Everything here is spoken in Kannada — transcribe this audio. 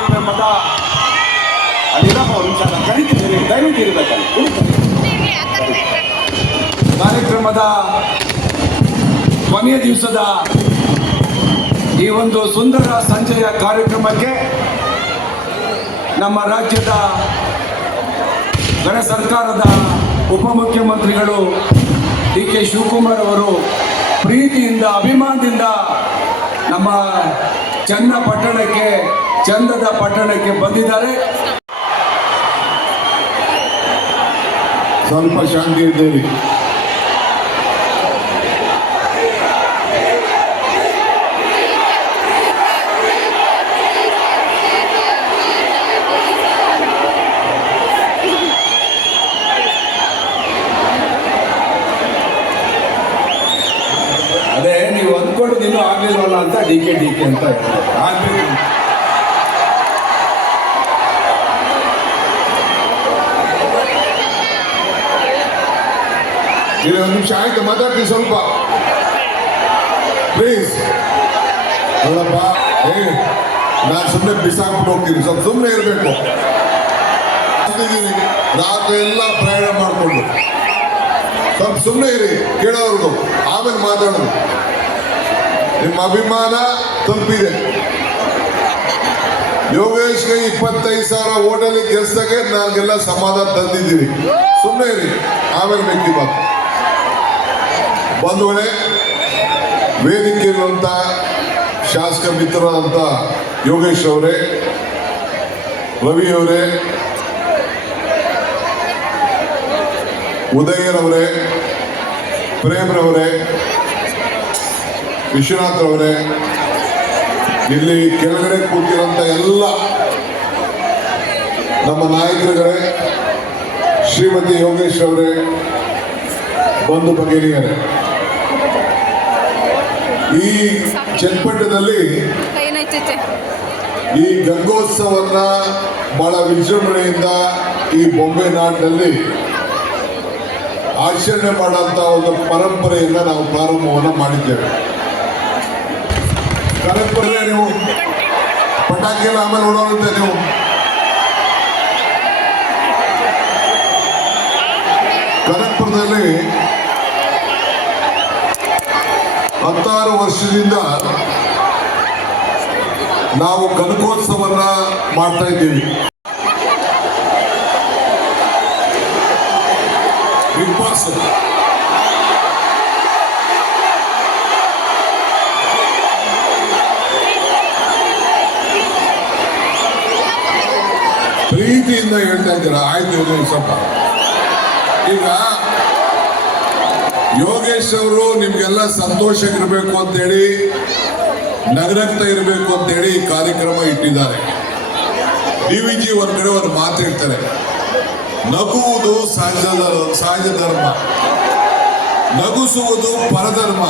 ಕಾರ್ಯಕ್ರಮದ ಅಲ್ಲಿರಪ್ಪ ಒಂದು ನಿಮಿಷ ಕರೀತಿದ್ದೀರಿ, ದಯವಿಟ್ಟು ಇರಬೇಕಲ್ಲ. ಕಾರ್ಯಕ್ರಮದ ಕೊನೆಯ ದಿವಸದ ಈ ಒಂದು ಸುಂದರ ಸಂಜೆಯ ಕಾರ್ಯಕ್ರಮಕ್ಕೆ ನಮ್ಮ ರಾಜ್ಯದ ಗಣ ಸರ್ಕಾರದ ಉಪಮುಖ್ಯಮಂತ್ರಿಗಳು ಡಿ ಕೆ ಶಿವಕುಮಾರ್ ಅವರು ಪ್ರೀತಿಯಿಂದ ಅಭಿಮಾನದಿಂದ ನಮ್ಮ ಚಂದದ ಪಟ್ಟಣಕ್ಕೆ ಬಂದಿದ್ದಾರೆ. ಸ್ವಲ್ಪ ಶಾಂತಿ ಇದ್ದೇವೆ. ಅದೇ ನೀವು ಅಂದ್ಕೊಂಡು ಇನ್ನೂ ಆಗ್ಲಿಲ್ವಲ್ಲ ಅಂತ ಡಿ ಕೆ ಅಂತ ಆಗ್ಬೇಕು. ಇಲ್ಲಿ ಒಂದು ನಿಮಿಷ ಆಯ್ತು, ಮಾತಾಡ್ತೀನಿ ಸ್ವಲ್ಪ ಪ್ಲೀಸ್. ನೋಡಪ್ಪ, ನಾನು ಸುಮ್ಮನೆ ಬಿಸಾಕ್ಬಿಟ್ಟು ಹೋಗ್ತೀನಿ, ಸ್ವಲ್ಪ ಸುಮ್ಮನೆ ಇರಬೇಕು. ರಾತ್ರಿ ಎಲ್ಲ ಪ್ರಯಾಣ ಮಾಡಿಕೊಂಡು ಸ್ವಲ್ಪ ಸುಮ್ಮನೆ ಇರಿ, ಕೇಳೋರ್ಗು ಆಮೇಲೆ ಮಾತಾಡೋದು. ನಿಮ್ಮ ಅಭಿಮಾನ ತಲುಪಿದೆ. ಯೋಗೇಶ್ಗೆ 25,000 ಹೋಟೆಲ್ ಗೆಲ್ಸಕ್ಕೆ ನನಗೆಲ್ಲ ಸಮಾಧಾನ ತಂದಿದ್ದೀರಿ. ಸುಮ್ಮನೆ ಇರಿ, ಆಮೇಲೆ ಮೆಕ್ಕಿ ಮಾತು. ಬಂಧುಗಳೇ, ವೇದಿಕೆ ಇರುವಂಥ ಶಾಸಕ ಮಿತ್ರರಾದಂಥ ಯೋಗೇಶ್ ಅವರೇ, ರವಿ ಅವರೇ, ಉದಯರವರೇ, ಪ್ರೇಮ್ರವರೇ, ವಿಶ್ವನಾಥ್ರವರೇ, ಇಲ್ಲಿ ಕೆಳಗಡೆ ಕೂತಿರೋಂಥ ಎಲ್ಲ ನಮ್ಮ ನಾಯಕರುಗಳೇ, ಶ್ರೀಮತಿ ಯೋಗೇಶ್ ಅವರೇ, ಬಂಧು ಭಗಿನಿಯರೇ, ಈ ಚನ್ನಪಟ್ಟಣದಲ್ಲಿ ಈ ಗಂಗೋತ್ಸವನ್ನ ಬಹಳ ವಿಜೃಂಭಣೆಯಿಂದ ಈ ಬೊಂಬೆ ನಾಡಿನಲ್ಲಿ ಆಚರಣೆ ಮಾಡುವಂತ ಒಂದು ಪರಂಪರೆಯಿಂದ ನಾವು ಪ್ರಾರಂಭವನ್ನು ಮಾಡಿದ್ದೇವೆ. ಕನಕಪುರ ನೀವು ಪಟಾಕಿ ಎಲ್ಲ ಆಮೇಲೆ ನೋಡೋರಂತೆ. ನೀವು ಕನಕಪುರದಲ್ಲಿ 16 ವರ್ಷದಿಂದ ನಾವು ಕನಕೋತ್ಸವನ್ನ ಮಾಡ್ತಾ ಇದ್ದೀವಿ. ಬಿಗ್ ಬಾಸ್ ಪ್ರೀತಿಯಿಂದ ಹೇಳ್ತಾ ಇದ್ದೀರಾ, ಆಯ್ತು ಸ್ವಲ್ಪ. ಈಗ ಯೋಗೇಶ್ ಅವರು ನಿಮ್ಗೆಲ್ಲ ಸಂತೋಷವಾಗಿರ್ಬೇಕು ಅಂತೇಳಿ, ನಗರಗ್ತಾ ಇರಬೇಕು ಅಂತೇಳಿ ಈ ಕಾರ್ಯಕ್ರಮ ಇಟ್ಟಿದ್ದಾರೆ. DVG ಒಂದ್ ಕಡೆ ಒಂದು ಮಾತು ಹೇಳ್ತಾರೆ, ನಗುವುದು ಸಹಜ ಧರ್ಮ, ನಗುಸುವುದು ಪರಧರ್ಮ.